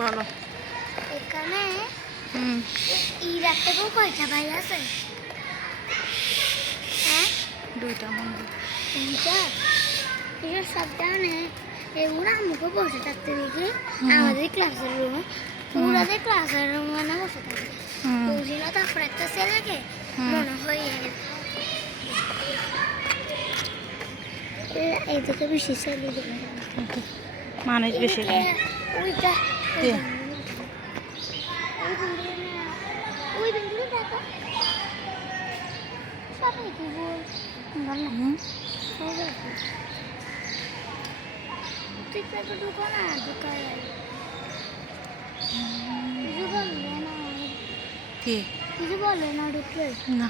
বলো। এখানে হুম। ইরার থেকেও কয়টা ভাই আছে? হ্যাঁ, 2টা মন্দির। দুইটা। এসব সব জানে এগুলো আমাকে বসে থাকতে দেখি হুম। আমাদের ক্লাসের রুম হুম। ওরাদের ক্লাসের রুম মানে বসে থাকে। হুম। বুঝি না, তারপর একটা ছেলেকে হুম। মনে হয় এদিকে বেশি ছেলে মানুষ বেশি এদিকে ওইটা কে? ওই বিন্দুটা দেখো সবাই কি বল হুম। সবাই ঠিক আছে ঢুকো না ঢুকায় কিছু বললে না কে? কিছু বললে না ঢুকলে না।